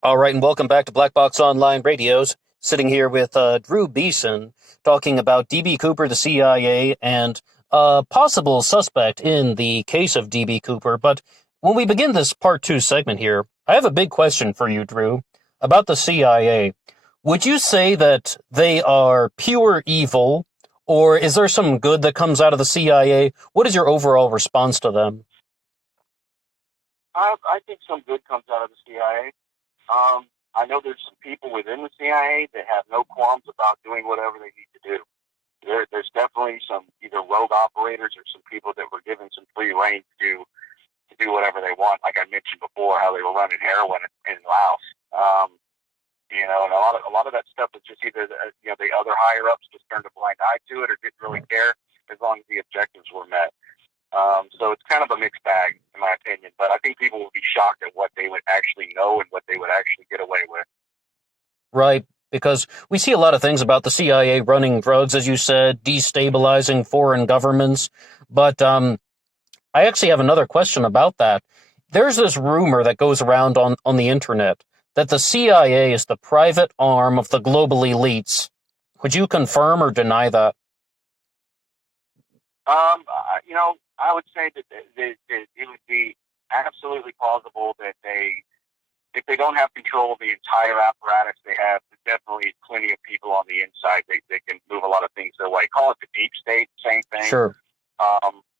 All right, and welcome back to Black Box Online Radios. Sitting here with Drew Beeson, talking about D.B. Cooper, the CIA, and a possible suspect in the case of D.B. Cooper. But when we begin this part two segment here, I have a big question for you, Drew, about the CIA. Would you say that they are pure evil, or is there some good that comes out of the CIA? What is your overall response to them? I think some good comes out of the CIA. I know there's some people within the CIA that have no qualms about doing whatever they need to do. There's definitely some either rogue operators or some people that were given some free reign to do whatever they want. Like I mentioned before, how they were running heroin in Laos. And a lot of that stuff is just either the other higher ups just turned a blind eye to it or didn't really care as long as the objectives were met. So it's kind of a mixed bag, in my opinion. But I think people will be shocked at what they would actually know and what they would actually get away with. Right, because we see a lot of things about the CIA running drugs, as you said, destabilizing foreign governments. But I actually have another question about that. There's this rumor that goes around on the internet that the CIA is the private arm of the global elites. Would you confirm or deny that? I would say that it would be absolutely plausible that if they don't have control of the entire apparatus, they have definitely plenty of people on the inside. They can move a lot of things their way. Call it the deep state, same thing. Sure.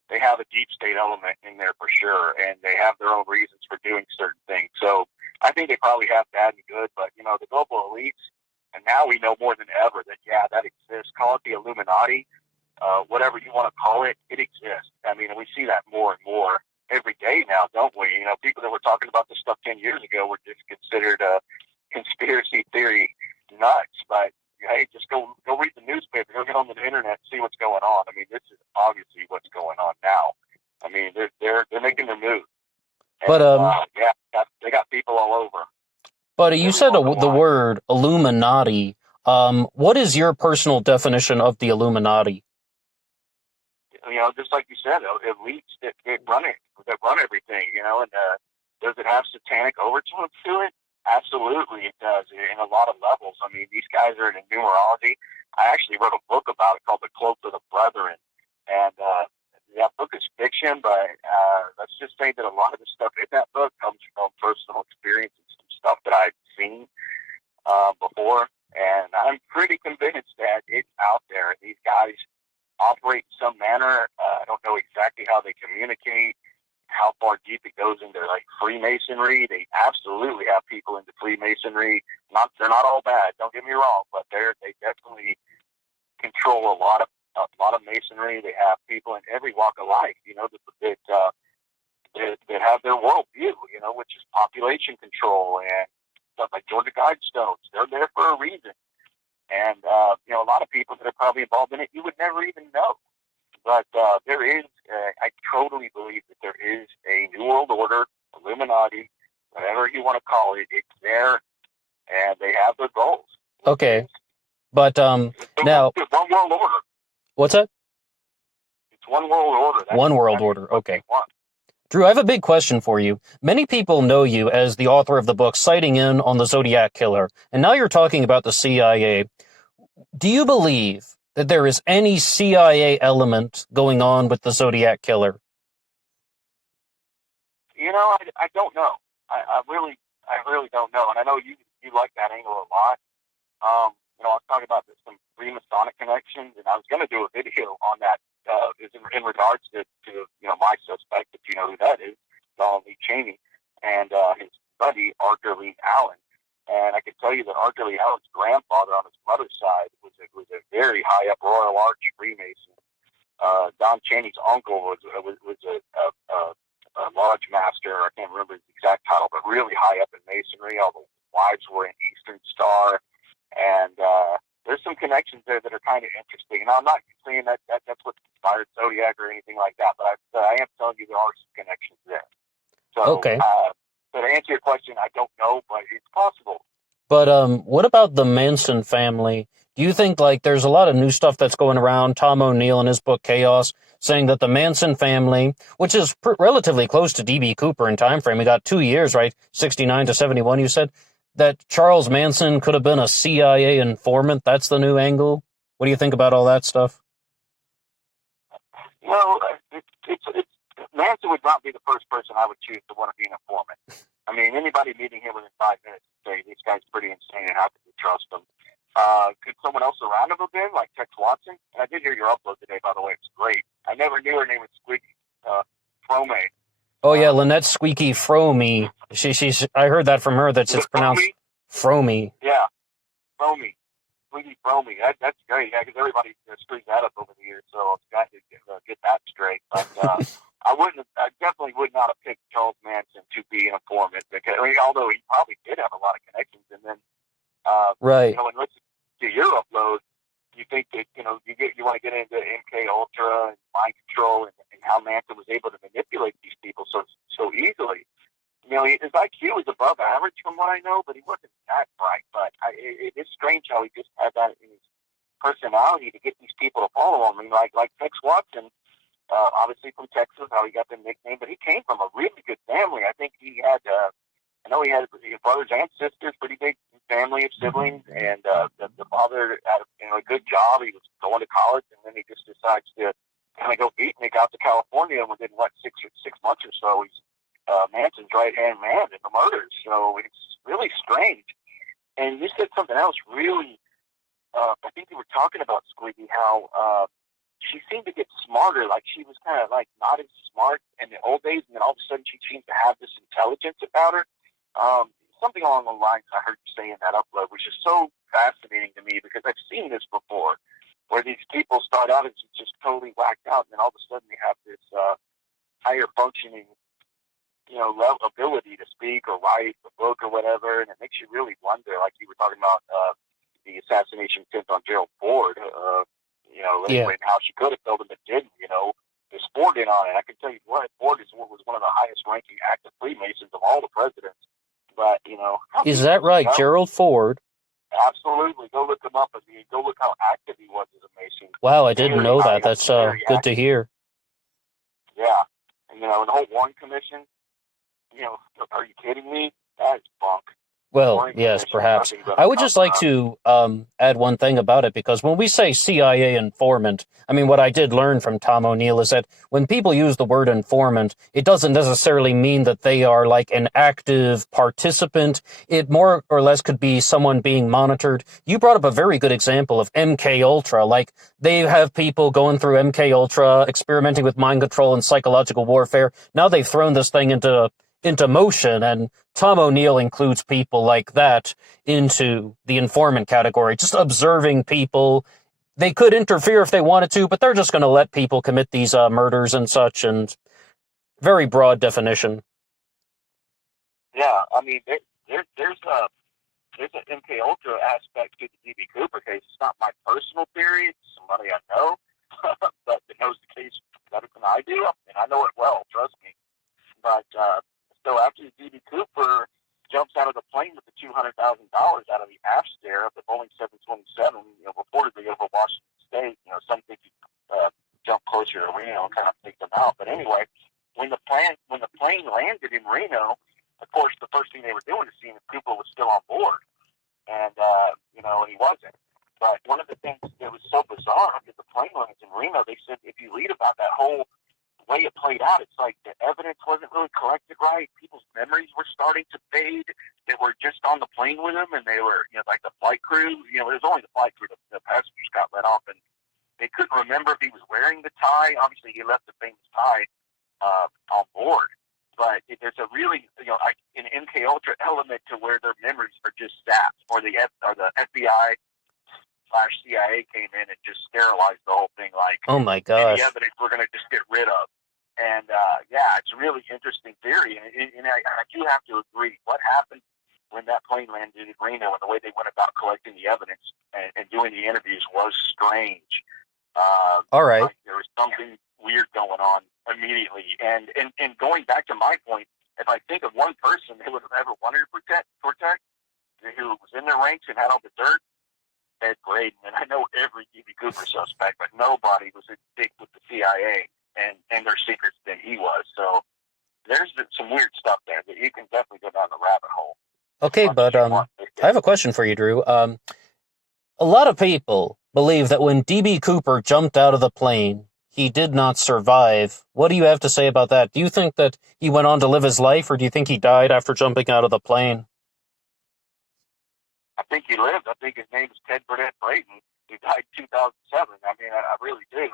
They have a deep state element in there for sure, and they have their own reasons for doing certain things. So I think they probably have bad and good, but, the global elites, and now we know more than ever that, that exists. Call it the Illuminati. Whatever you want to call it, it exists. I mean, we see that more and more every day now, don't we? People that were talking about this stuff 10 years ago were just considered conspiracy theory nuts. But hey, just go read the newspaper, go get on the internet, see what's going on. I mean, this is obviously what's going on now. I mean, they're making their move. But they got people all over. But you said the word Illuminati. What is your personal definition of the Illuminati? Just like you said, elites that run it, that run everything, and does it have satanic overtones to it? Absolutely, it does, in a lot of levels. I mean, these guys are into numerology. I actually wrote a book about it called The Cloak of the Brethren, and that book is fiction, but let's just say that a lot of the stuff in that book comes from personal experience and some stuff that I've seen before, and I'm pretty convinced that it's out there, and these guys operate in some manner. I don't know exactly how they communicate, how far deep it goes into like Freemasonry. They absolutely have people into Freemasonry. They're not all bad. Don't get me wrong, but they definitely control a lot of Masonry. They have people in every walk of life, that have their worldview, which is population control and stuff like Georgia Guidestones. They're there for a reason. And, a lot of people that are probably involved in it, you would never even know. But there is, I totally believe that there is a New World Order, Illuminati, whatever you want to call it. It's there, and they have their goals. Okay. But now... It's one world order. What's that? It's one world order. One world order, okay. Drew, I have a big question for you. Many people know you as the author of the book Sighting In on the Zodiac Killer, and now you're talking about the CIA. Do you believe that there is any CIA element going on with the Zodiac Killer? I don't know. I really don't know. And I know you like that angle a lot. I was talking about some Freemasonic connections, and I was going to do a video on that in regards to my suspect, if you know who that is, Donald Lee Cheney, and his buddy, Arthur Lee Allen. And I can tell you that Arthur Lee Allen's grandfather on his mother's side was a very high up Royal Arch Freemason. Don Cheney's uncle was a lodge master. I can't remember his exact title, but really high up in Masonry. All the wives were in Eastern Star. And there's some connections there that are kind of interesting. And I'm not saying that's what inspired Zodiac or anything like that, but I am telling you there are some connections there. So, okay. So to answer your question, I don't know, but it's possible. But what about the Manson family? Do you think, there's a lot of new stuff that's going around, Tom O'Neill in his book Chaos, saying that the Manson family, which is relatively close to D.B. Cooper in time frame, we got 2 years, right? 69 to 71, you said? that Charles Manson could have been a CIA informant. That's the new angle. What do you think about all that stuff? Well, Manson would not be the first person I would choose to want to be an informant. I mean, anybody meeting him within 5 minutes would say, this guy's pretty insane, and how can you trust him? Could someone else around him have been, like Tex Watson? And I did hear your upload today, by the way. It's great. I never knew her name was Squeaky Frome. Oh yeah, Lynette Squeaky Frome. She's. I heard that from her. That's it's pronounced Frome. Yeah, Frome. Squeaky Frome. That's great. Yeah, because everybody screws that up over the years. So I've got to get that straight. But I definitely would not have picked Charles Manson to be an informant, because although he probably did have a lot of connections. And then, right. and listen to your upload, you think that you want to get into MK Ultra and mind control, and how Manson was able to manipulate these people so easily. His IQ was above average from what I know, but he wasn't that bright. But it is strange how he just had that in his personality to get these people to follow him. I mean, like Tex Watson, obviously from Texas, how he got the nickname, but he came from a really good family. I think he had, I know he had brothers and sisters, pretty big family of siblings, and the father had a good job. He was going to college, and then he just decides to kind of go beatnik out to California, and within 6 months or so, he's Manson's right-hand man in the murders. So it's really strange. And you said something else really, I think you were talking about Squeaky, how she seemed to get smarter. Like she was kind of like not as smart in the old days, and then all of a sudden she seemed to have this intelligence about her. Something along the lines I heard you say in that upload, which is so fascinating to me, because I've seen this before, where these people start out as just totally whacked out, and then all of a sudden they have this higher functioning ability to speak or write a book or whatever, and it makes you really wonder, like you were talking about the assassination attempt on Gerald Ford, and how she could have killed him but didn't, there's Ford in on it. I can tell you what, Ford was one of the highest ranking active Freemasons of all the presidents, but, Is that right, Gerald Ford? Absolutely. Go look him up. Go look how active he was as a Mason. Wow, I didn't know that. That's good to hear. Yeah. And, the whole Warren Commission, are you kidding me? That is bunk. Well, yes, perhaps. I would just like to add one thing about it, because when we say CIA informant, I mean, what I did learn from Tom O'Neill is that when people use the word informant, it doesn't necessarily mean that they are like an active participant. It more or less could be someone being monitored. You brought up a very good example of MK Ultra. Like, they have people going through MK Ultra, experimenting with mind control and psychological warfare. Now they've thrown this thing into motion, and Tom O'Neill includes people like that into the informant category, just observing people. They could interfere if they wanted to, but they're just going to let people commit these murders and such, and very broad definition. Yeah, I mean, there's an MK Ultra aspect to the DB Cooper case. It's not my personal theory. It's somebody I know, but that knows the case better than I do, and I know it well, trust me. But so after DB Cooper jumps out of the plane with the $200,000 out of the aft stair of the Boeing 727, reportedly over Washington State, some think he jumped closer to Reno and kind of picked them out. But anyway, when the plane landed in Reno, of course, the first thing they were doing is seeing if Cooper was still on board, and and he wasn't. But one of the things that was so bizarre after the plane lands in Reno, they said if you read about that whole way it played out, it's like the evidence wasn't really collected right. People's memories were starting to fade that were just on the plane with them, and they were, like the flight crew, it was only the flight crew, the passengers got let off, and they couldn't remember if he was wearing the tie. Obviously, he left the famous tie on board, but there's a really, an MK Ultra element to where their memories are just zapped, or the FBI / CIA came in and just sterilized the whole thing. Like, oh my gosh, any evidence we're going to just get rid of. And it's a really interesting theory, and I do have to agree. What happened when that plane landed in Reno, and the way they went about collecting the evidence and doing the interviews was strange. All right, like there was something weird going on immediately. And going back to my point, if I think of one person who would have ever wanted to protect, who was in their ranks and had all the dirt, Ed Braden. And I know every DB Cooper suspect, but nobody was as thick with the CIA and their secrets than he was. So there's some weird stuff there that you can definitely go down the rabbit hole. Okay, much as but you want. I have a question for you, Drew. A lot of people believe that when D.B. Cooper jumped out of the plane, he did not survive. What do you have to say about that? Do you think that he went on to live his life, or do you think he died after jumping out of the plane? I think he lived. I think his name is Ted Burnett Braden. He died in 2007. I mean, I really do.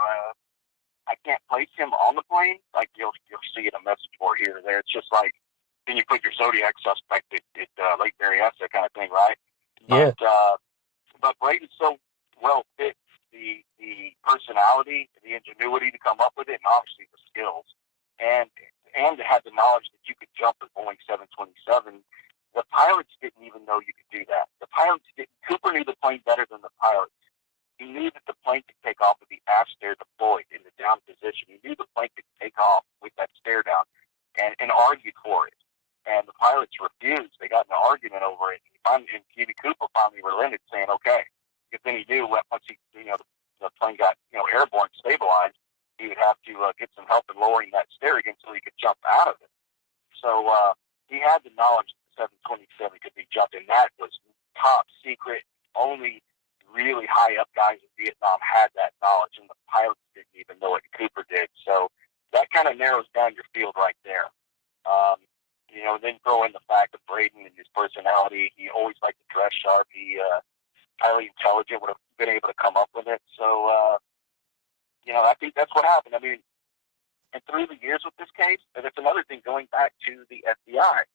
I can't place him on the plane. Like you'll see in a message board here or there. It's just like then you put your Zodiac suspect at Lake Berryessa kind of thing, right? Yeah. But Braden's so well fit the personality, the ingenuity to come up with it, and obviously the skills, and to have the knowledge that you could jump a Boeing 727. The pilots didn't even know you could do that. The pilots didn't. Cooper knew the plane better than the pilots. He knew that the plane could take off with the aft stair deployed in the down position. He knew the plane could take off with that stair down, and argued for it. And the pilots refused. They got in an argument over it. And D.B. Cooper finally relented, saying, "Okay." Because then he knew once the plane got airborne, stabilized, he would have to get some help in lowering that stair again so he could jump out of it. So he had the knowledge that the 727 could be jumped, and that was top secret. Only really high up guys in Vietnam had that knowledge, and the pilots didn't even know it. Cooper did. So that kind of narrows down your field right there. Then throw in the fact of Braden and his personality. He always liked to dress sharp. He highly intelligent, would have been able to come up with it. So, I think that's what happened. I mean, and through the years with this case, and it's another thing going back to the FBI.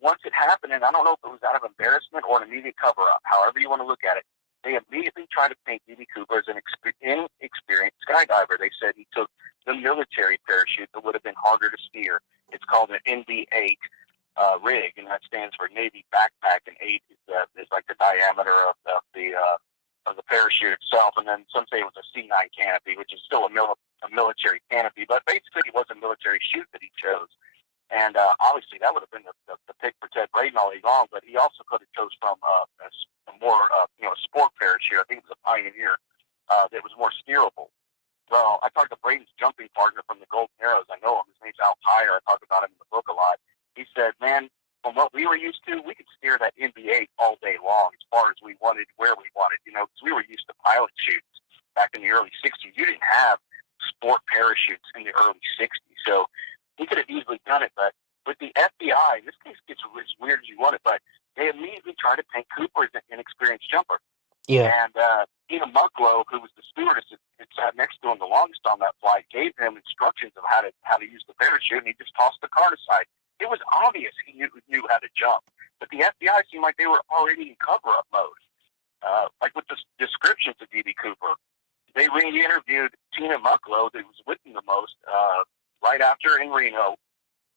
Once it happened, and I don't know if it was out of embarrassment or an immediate cover-up, however you want to look at it, they immediately tried to paint D.B. Cooper as an inexperienced skydiver. They said he took the military parachute that would have been harder to steer. It's called an NB8 rig, and that stands for Navy backpack, and 8 is like the diameter of the parachute itself, and then some say it was a C9 canopy, which is still a military canopy, but basically it was a military chute that he chose. And obviously that would have been the pick for Ted Braden all day long, but he also could have chose from a more sport parachute. I think it was a Pioneer that was more steerable. Well, I talked to Braden's jumping partner from the Golden Arrows. I know him. His name's Al Tyre. I talk about him in the book a lot. He said, "Man, from what we were used to, we could steer that NB8 all day long as far as we wanted, where we wanted, because we were used to pilot chutes back in the early 60s. You didn't have sport parachutes in the early 60s. So he could have easily done it. But with the FBI, this case gets as weird as you want it, but they immediately tried to paint Cooper as an inexperienced jumper. Yeah. And Tina Mucklow, who was the stewardess that sat next to him the longest on that flight, gave him instructions of how to use the parachute, and he just tossed the card aside. It was obvious he knew how to jump, but the FBI seemed like they were already in cover-up mode. Like with the descriptions of D.B. Cooper, they re-interviewed Tina Mucklow, that was with him the most, right after in Reno,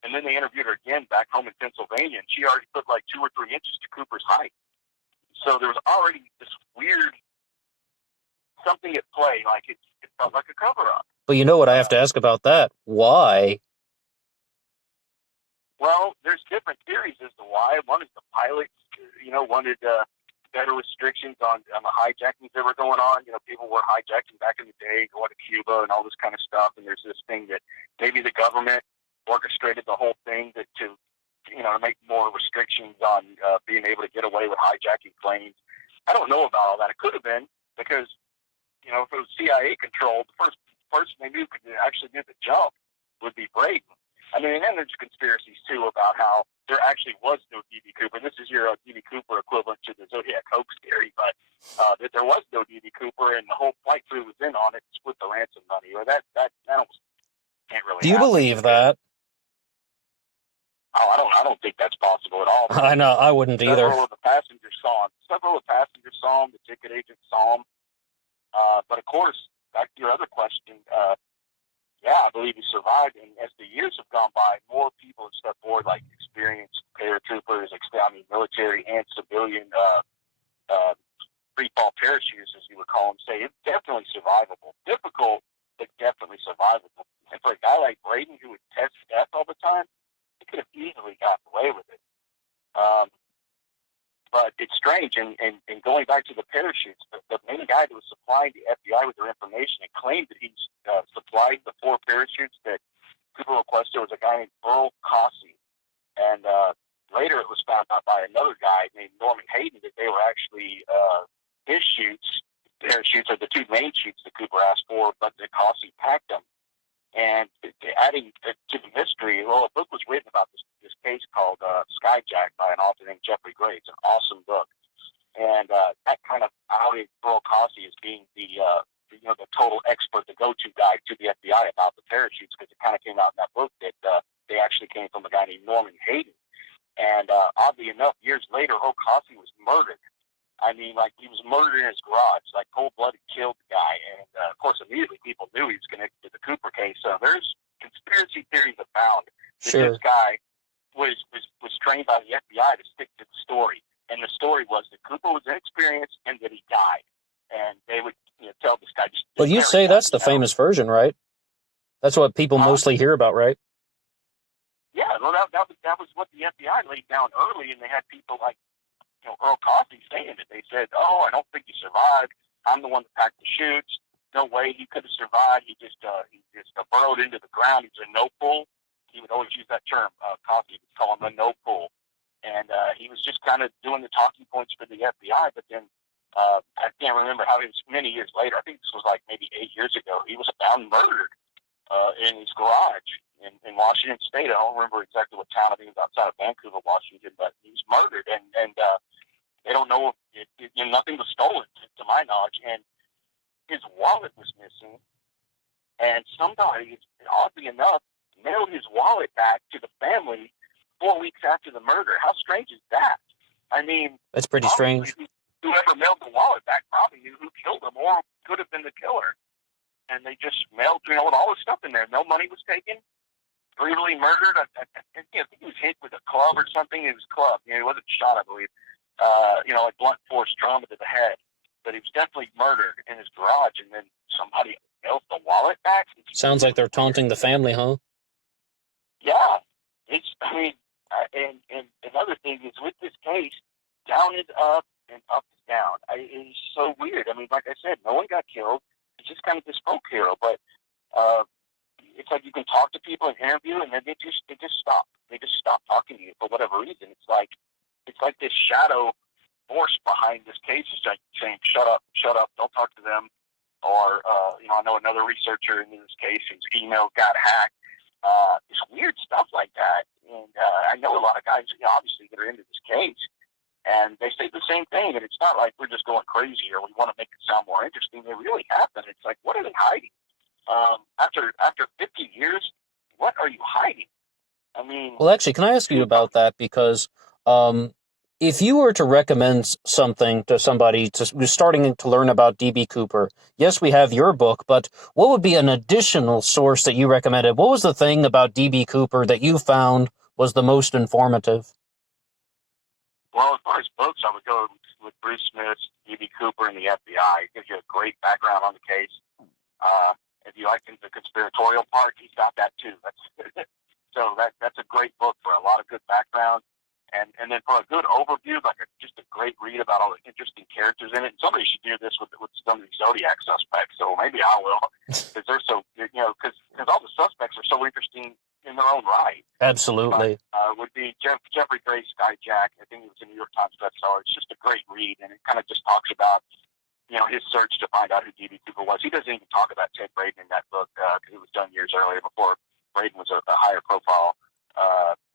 and then they interviewed her again back home in Pennsylvania, and she already put like 2 or 3 inches to Cooper's height. So there was already this weird something at play, like it felt like a cover-up. But you know what I have to ask about that? Why? Well, there's different theories as to why. One is the pilots, wanted better restrictions on the hijackings that were going on. People were hijacking back in the day, going to Cuba and all this kind of stuff. And there's this thing that maybe the government orchestrated the whole thing to make more restrictions on being able to get away with hijacking planes. I don't know about all that. It could have been because, if it was CIA controlled, the first person they knew could actually do the jump would be Braden. I mean, and then there's conspiracies, too, about how there actually was no D.B. Cooper. This is your D.B. Cooper equivalent to the Zodiac hoax theory, but that there was no D.B. Cooper and the whole flight crew was in on it to split the ransom money. Or that almost can't really Do you happen. believe that? Oh, I don't think that's possible at all. I know, I wouldn't either. Several of the passengers saw him. The ticket agent saw him. But of course, back to your other question, I believe he survived. And as the years have gone by, more people have stepped forward, like experienced paratroopers, military and civilian free-fall parachutists, as you would call them, say it's definitely survivable. Difficult, but definitely survivable. And for a guy like Braden, who would test death all the time, he could have easily gotten away with it. But it's strange, and going back to the parachutes, the main guy that was supplying the FBI with their information and claimed that he supplied the 4 parachutes that people requested was a guy named Earl Cossey. And later it was found out by another guy named Norman Hayden that they were actually his chutes. Their chutes are the two main chutes that Cooper asked for, but that Cossey packed them. And adding to the mystery, well, a book was written about this case called Skyjack by an author named Jeffrey Gray. It's an awesome book. And that kind of outed Earl Cossey as being the total expert, the go-to guy to the FBI about the parachutes, because it kind of came out in that book that they actually came from a guy named Norman Hayden. And oddly enough, years later, Earl Cossey was murdered. I mean, like, he was murdered in his garage, like cold-blooded, killed the guy. And, of course, immediately people knew he was connected to the Cooper case. So there's conspiracy theories abound that this guy was trained by the FBI to stick to the story. And the story was that Cooper was inexperienced and that he died. And they would tell this guy just... But you say that's the famous version, right? That's what people mostly hear about, right? Yeah, well, that was what the FBI laid down early, and they had people like Earl Cossey saying it. They said, "Oh, I don't think he survived. I'm the one that packed the chutes. No way he could have survived. He just burrowed into the ground. He was a no-pull." He would always use that term. Cossey would call him a no-pull, and he was just kind of doing the talking points for the FBI. But then I can't remember how it was many years later. I think this was like maybe 8 years ago. He was found murdered in his garage in Washington State. I don't remember exactly what town. I think it was outside of Vancouver, Washington, but he was murdered, and they don't know if nothing was stolen, to my knowledge, and his wallet was missing, and somebody, oddly enough, mailed his wallet back to the family 4 weeks after the murder. How strange is that? I mean, that's pretty strange. Whoever mailed the wallet back probably knew who killed him, or could have been the killer. And they just mailed, with all the stuff in there. No money was taken. Brutally murdered. I think he was hit with a club or something. It was clubbed. He wasn't shot, I believe. Like blunt force trauma to the head. But he was definitely murdered in his garage, and then somebody mailed the wallet back. Sounds like they're taunting the family, huh? Yeah. And another thing is, with this case, down is up and up is down. It's so weird. I mean, like I said, no one got killed. It's just kind of this folk hero, but it's like you can talk to people and interview, and then they just stop. They just stop talking to you for whatever reason. It's like this shadow force behind this case is like saying, "Shut up, don't talk to them." Or I know another researcher in this case whose email got hacked. Just weird stuff like that, and I know a lot of guys, obviously, that are into this case, and they say the same thing. And it's not like we're just going crazy or we want to make it sound more interesting. They really happen. It's like, what are they hiding? After 50 years, what are you hiding? I mean... Well, actually, can I ask you about that? Because if you were to recommend something to somebody who's starting to learn about D.B. Cooper, yes, we have your book, but what would be an additional source that you recommended? What was the thing about D.B. Cooper that you found was the most informative? Well, as far as books, I would go with Bruce Smith's D.B. Cooper and the FBI. It gives you a great background on the case. If you like the conspiratorial part, he's got that too. That's a great book for a lot of good background. And then for a good overview, just a great read about all the interesting characters in it. And somebody should do this with some of these Zodiac suspects. So maybe I will, because they're so, because all the suspects are so interesting in their own right. Absolutely. Would be Jeffrey Gray's Skyjack. I think it was a New York Times bestseller. It's just a great read, and it kind of just talks about his search to find out who D.B. Cooper was. He doesn't even talk about Ted Braden in that book, because it was done years earlier, before Braden was a higher profile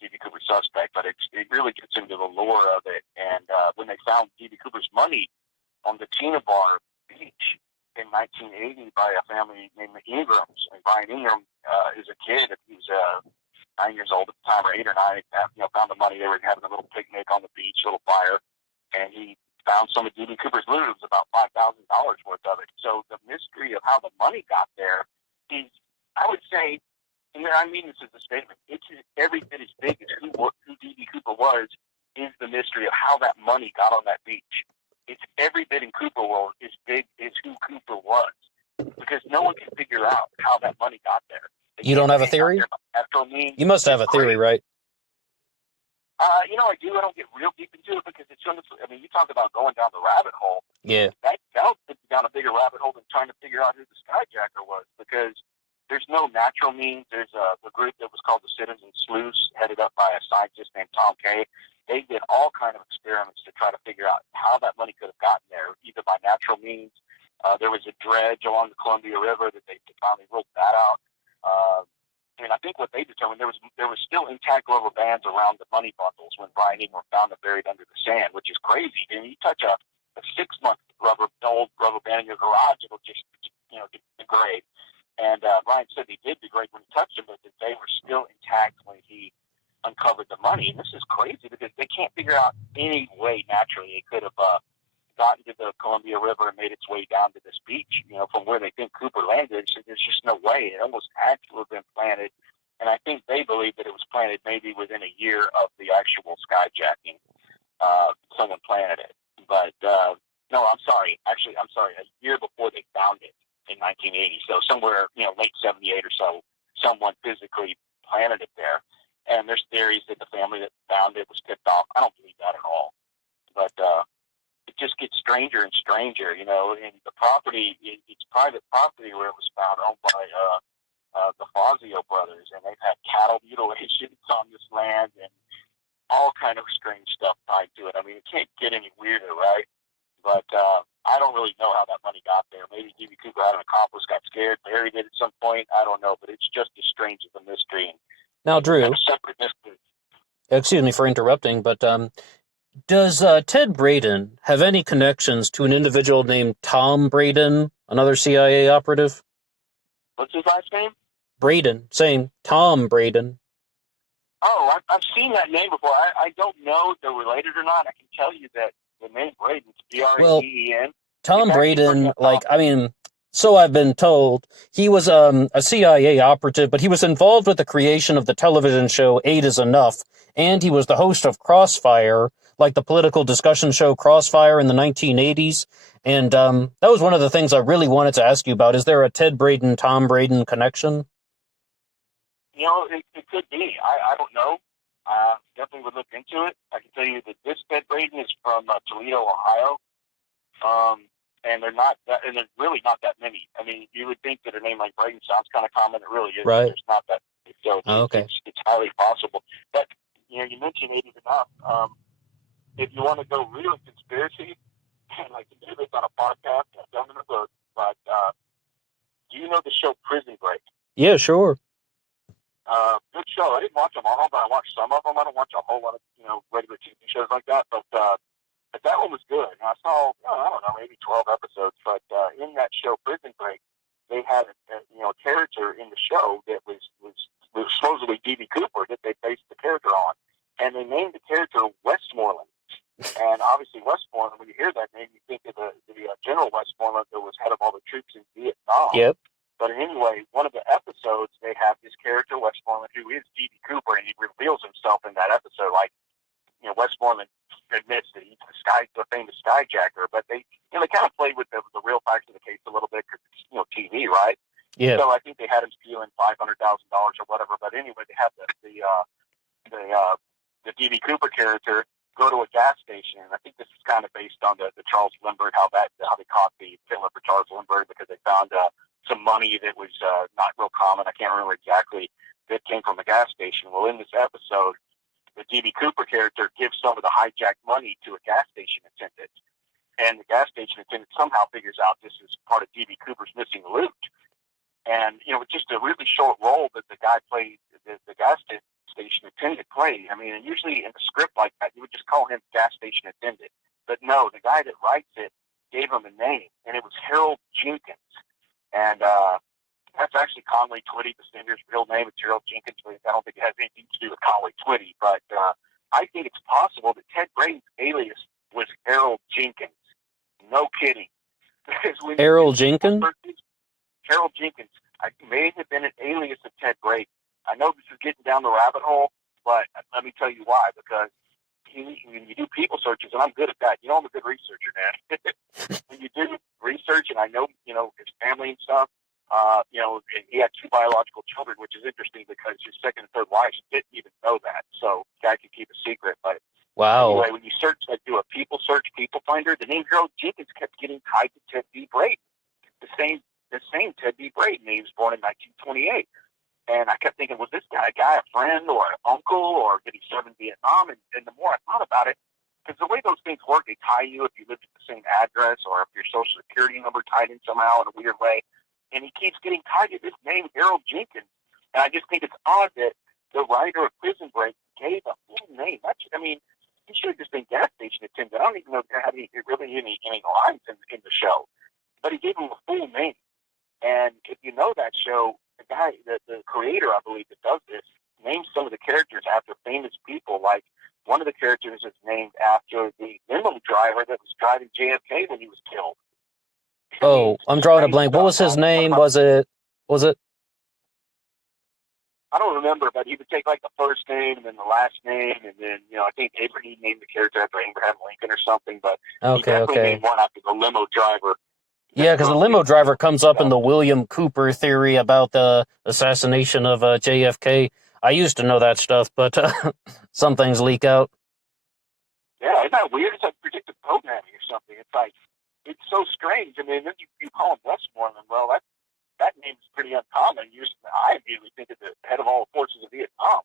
D.B. Cooper suspect. But it really gets into the lore of it. And when they found D.B. Cooper's money on the Tina Bar beach in 1980 by a family named the Ingrams, and Brian Ingram is a kid. He was 9 years old at the time, or 8 or 9. Found the money. They were having a little picnic on the beach, little fire, and he found some of D.B. Cooper's loot. It was about $5,000 worth of it. So the mystery of how the money got there is, I would say, and I mean this as a statement, it's every bit as big as who D.B. Cooper was, is the mystery of how that money got on that beach. It's every bit in Cooper world as big as who Cooper was, because no one can figure out how that money got there. You don't have a theory? You must have a theory, right? I do. I don't get real deep into it because it's you talk about going down the rabbit hole. Yeah. That'll take you down a bigger rabbit hole than trying to figure out who the Skyjacker was, because there's no natural means. There's a group that was called the Citizen Sleuths, headed up by a scientist named Tom Kay, experiments to try to figure out how that money could have gotten there, either by natural means. There was a dredge along the Columbia River that they finally ruled that out. I think what they determined, there was still intact rubber bands around the money bundles when Brian Ingram found them buried under the sand, which is crazy. And you touch a 6-month old rubber band in your garage, it'll just degrade. And Brian said they did degrade when he touched them, but that they were still intact when he uncovered the money. And this is crazy because they can't figure out any way naturally it could have gotten to the Columbia River and made its way down to this beach, from where they think Cooper landed. So there's just no way. It almost had to have been planted. And I think they believe that it was planted maybe within a year of the actual skyjacking. Someone planted it. But, no, I'm sorry. Actually, I'm sorry. A year before they found it in 1980. So somewhere, late 78 or so, someone physically planted it there. And there's theories that the family that found it was tipped off. I don't believe that at all. But, it just gets stranger and stranger, and the property, it's private property where it was found, owned by the Fazio brothers, and they've had cattle mutilations on this land and all kind of strange stuff tied to it. I mean, it can't get any weirder, right? But I don't really know how that money got there. Maybe D.B. Cooper had an accomplice, got scared, buried it at some point. I don't know, but it's just as strange as a mystery. Now, Drew, a separate mystery. Excuse me for interrupting, but does Ted Braden have any connections to an individual named Tom Braden, another CIA operative? What's his last name? Braden, same, Tom Braden. Oh, I've seen that name before. I don't know if they're related or not. I can tell you that the name Braden, B-R-A-D-E-N. Tom Braden, so I've been told, he was a CIA operative, but he was involved with the creation of the television show 8 is Enough, and he was the host of Crossfire, like the political discussion show Crossfire in the 1980s. And that was one of the things I really wanted to ask you about. Is there a Ted Braden, Tom Braden connection? It could be. I don't know. Definitely would look into it. I can tell you that this Ted Braden is from Toledo, Ohio. And there's really not that many. I mean, you would think that a name like Braden sounds kind of common. It really is. Right. There's not that many. So it's highly possible. But, you mentioned 8 is Enough. If you want to go really conspiracy, and I can do this on a podcast, I've done in a book, but do you know the show Prison Break? Yeah, sure. Good show. I didn't watch them all, but I watched some of them. I don't watch a whole lot of, regular TV shows like that, but that one was good. And I saw, I don't know, maybe 12 episodes, but in that show Prison Break, they had a character in the show that was supposedly D.B. Cooper that they based the character on. And they named the character Westmoreland. And obviously Westmoreland, when you hear that name, you think of the General Westmoreland that was head of all the troops in Vietnam. Yep. But anyway, one of the episodes, they have this character, Westmoreland, who is D.B. Cooper, and he reveals himself in that episode. Like, Westmoreland admits that he's the famous skyjacker, but they kind of played with the real facts of the case a little bit because it's, TV, right? Yeah. So I think they had him stealing $500,000 or whatever. But anyway, they have the D.B. Cooper character go to a gas station, and I think this is kind of based on the Charles Lindbergh, how they caught the killer for Charles Lindbergh, because they found some money that was not real common. I can't remember exactly, that came from a gas station. Well, in this episode, the D.B. Cooper character gives some of the hijacked money to a gas station attendant, and the gas station attendant somehow figures out this is part of D.B. Cooper's missing loot. And, it's just a really short role that the guy played, the gas station attendant played. I mean, and usually in a script like that, you would just call him gas station attendant. But no, the guy that writes it gave him a name, and it was Harold Jenkins. And that's actually Conway Twitty, the singer's real name. It's Harold Jenkins. I don't think it has anything to do with Conway Twitty, but I think it's possible that Ted Braden's alias was Harold Jenkins. No kidding. Harold Jenkins? Harold Jenkins. I may have been an alias of Ted Braden. I know this is getting down the rabbit hole, but let me tell you why. Because when you do people searches, and I'm good at that. I'm a good researcher, man. When you do research, and I know, his family and stuff, and he had 2 biological children, which is interesting because his second and third wives didn't even know that. So the guy can keep a secret. But wow. Anyway, when you do a people search, people finder, the name Harold Jenkins kept getting tied to Ted B. Braden. The same Ted B. Braden. He was born in 1928. And I kept thinking, was this guy a friend or an uncle, or did he serve in Vietnam? And the more I thought about it, because the way those things work, they tie you if you live at the same address or if your social security number tied in somehow in a weird way. And he keeps getting tied to this name, Harold Jenkins. And I just think it's odd that the writer of Prison Break gave a full name. He should have just been gas station attendant. I don't even know if there had any lines in the show. But he gave him a full name. And if you know that show, the guy, the creator, I believe, that does this, names some of the characters after famous people. Like, one of the characters is named after the limo driver that was driving JFK when he was killed. Oh, I'm drawing a blank. What was his name? Was it? I don't remember, but he would take like the first name and then the last name, and then I think Abraham named the character after Abraham Lincoln or something. But he definitely named one after the limo driver. Yeah, because the limo driver comes up in the William Cooper theory about the assassination of JFK. I used to know that stuff, but some things leak out. Yeah, isn't that weird? It's like predictive programming or something. It's like, it's so strange. I mean, then you call him Westmoreland. Well, that name is pretty uncommon. I immediately think of the head of all the forces of Vietnam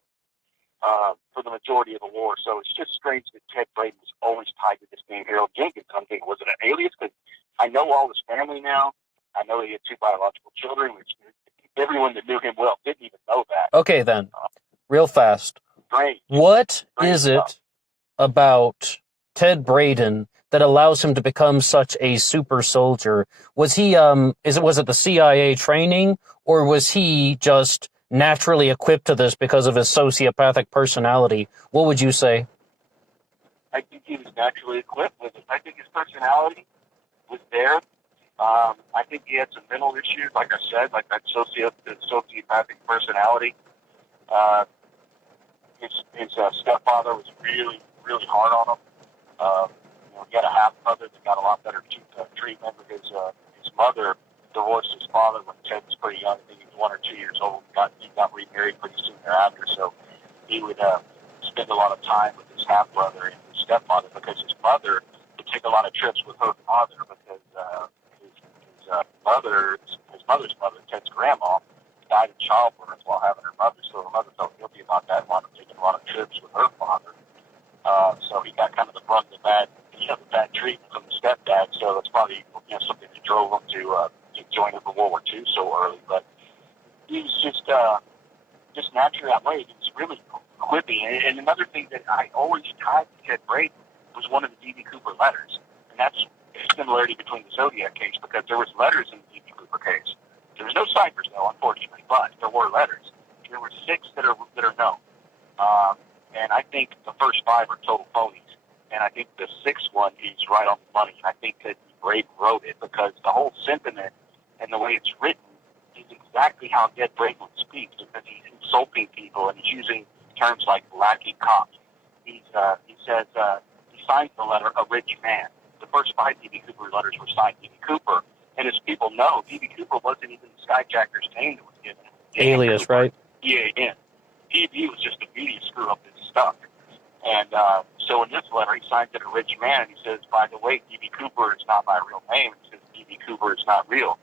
for the majority of the war. So it's just strange that Ted Braden was always tied to this name, Harold Jenkins. I'm thinking, was it an alias? Because I know all his family now. I know he had 2 biological children, which everyone that knew him well didn't even know that. Okay, then, real fast. Strange. What is it about Ted Braden that allows him to become such a super soldier? Was he was it the CIA training, or was he just naturally equipped to this because of his sociopathic personality? What would you say? I think he was naturally equipped with it. I think his personality was there. I think he had some mental issues, like I said, like that sociopathic personality. His stepfather was really, really hard on him. He had a half-brother that got a lot better treatment because his mother divorced his father when Ted was pretty young. I think he was 1 or 2 years old. He got remarried pretty soon thereafter. So he would spend a lot of time with his half-brother and his stepfather because his mother would take a lot of trips with her father because his mother's mother, Ted's grandma, died in childbirth while having her mother. So her mother felt guilty about that and wound up taking a lot of trips with her father. So he got kind of the brunt of the bad treatment from the stepdad. So that's probably something that drove him to join up in World War II so early. But he was just naturally that way. He was really quippy. And another thing that I always tied to Ted Braden was one of the D.B. Cooper letters, and that's a similarity between the Zodiac case because there was letters in the D.B. Cooper case. There was no ciphers, though, unfortunately, but there were letters. There were 6 that are known. And I think the first 5 are total phonies. And I think the 6th one is right on the money. And I think that Braden wrote it because the whole sentiment and the way it's written is exactly how Ted Braden speaks because he's insulting people and he's using terms like lackey cop. He says he signs the letter a rich man. The first 5 D.B. Cooper letters were signed D.B. Cooper. And as people know, D.B. Cooper wasn't even the skyjacker's name that was given. Alias, Cooper, right? E-A-N. He was just a media screw-up that stuck. And so in this letter, he signs it a rich man, and he says, by the way, D.B. Cooper is not my real name. He says, D.B. Cooper is not real.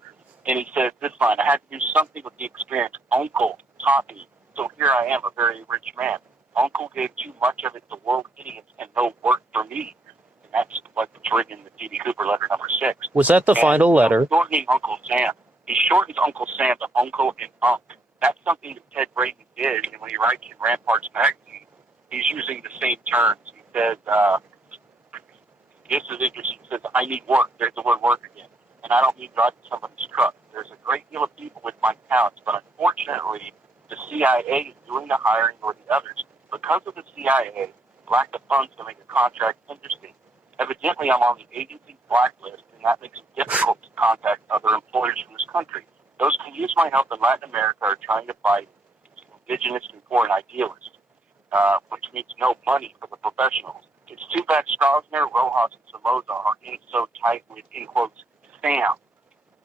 And he says this line, I had to do something with the experience. Uncle taught me, so here I am, a very rich man. Uncle gave too much of it to world idiots and no work for me. And that's what's written in the D.B. Cooper letter number 6. Was that the final letter? Shortening Uncle Sam. He shortens Uncle Sam to Uncle and Unc. That's something that Ted Braden did, and when he writes in Ramparts magazine, he's using the same terms. He says, this is interesting. He says, I need work. There's the word work again. And I don't mean driving somebody's truck. There's a great deal of people with my talents, but unfortunately, the CIA is doing the hiring or the others. Because of the CIA, lack of funds to make a contract interesting. Evidently, I'm on the agency's blacklist, and that makes it difficult to contact other employers in this country. Those who use my help in Latin America are trying to fight indigenous and foreign idealists, which means no money for the professionals. It's too bad Straussner, Rojas, and Somoza are in so tight with, in quotes, Sam.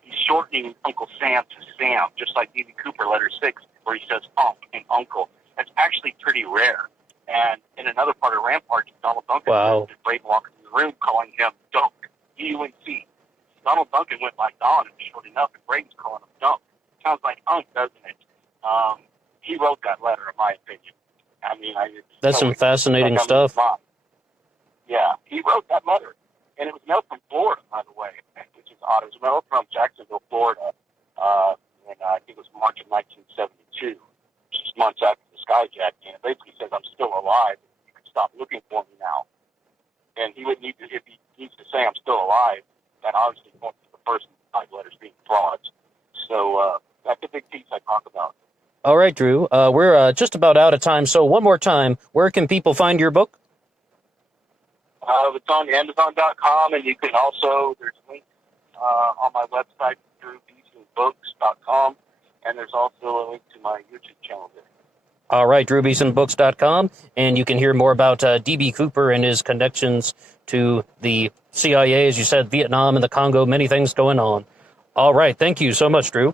He's shortening Uncle Sam to Sam, just like D.B. Cooper, letter 6, where he says Unc and Uncle. That's actually pretty rare. And in another part of Rampart, Donald Duncan says that Braden walks in the room calling him Dunk, D-U-N-C. Donald Duncan went by Don and short enough, and Braden's calling him Dunk. Sounds like Unc, doesn't it? He wrote that letter, in my opinion. I mean, that's some fascinating stuff. Yeah, he wrote that letter, and it was mailed from Florida, by the way, which is odd. It was mailed from Jacksonville, Florida, and I think it was March of 1972, just months after the skyjacking. And it basically says, "I'm still alive. You can stop looking for me now." And he would need to, if he needs to say, "I'm still alive," that obviously points to the first 5 letters being frauds. So that's a big piece I talk about. All right, Drew. We're just about out of time. So one more time, where can people find your book? It's on Amazon.com, and you can also, there's links on my website, DrewBeesonBooks.com, and there's also a link to my YouTube channel there. All right, DrewBeesonBooks.com, and you can hear more about D.B. Cooper and his connections to the CIA, as you said, Vietnam and the Congo, many things going on. All right, thank you so much, Drew.